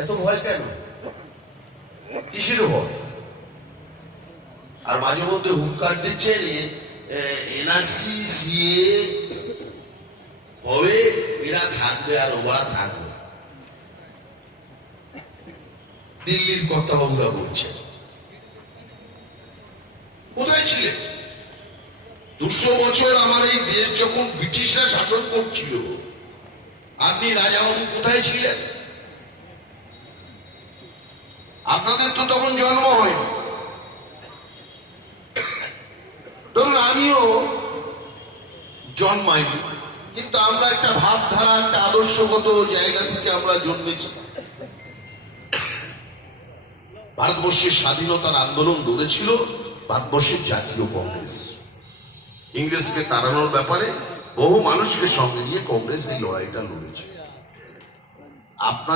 এত ভয় কেন? কিসের ভয়? আর মাঝে মধ্যে হুঙ্কার দিচ্ছে এনআরসি সিএ হবে, এরা থাকবে আর ওরা থাকবে। দিল্লির কর্তাবাবুরা বলছে। কোথায় ছিলেন 200 বছর? আমার এই দেশ যখন ব্রিটিশরা শাসন করছিল, আপনি রাজাবাবু কোথায় ছিলেন? আপনাদের তো তখন জন্ম হয়নি। ধরুন আমিও জন্মাইনি, কিন্তু আমরা একটা ভাবধারা, একটা আদর্শগত জায়গা থেকে আমরা জন্মেছি। ভারতবর্ষের স্বাধীনতার আন্দোলন লড়েছিল ভারতবর্ষের জাতীয় কংগ্রেস। ইংরেজকে তাড়ানোর ব্যাপারে বহু মানুষকে সঙ্গে নিয়ে কংগ্রেস এই লড়াইটা লড়েছে। আপনাদের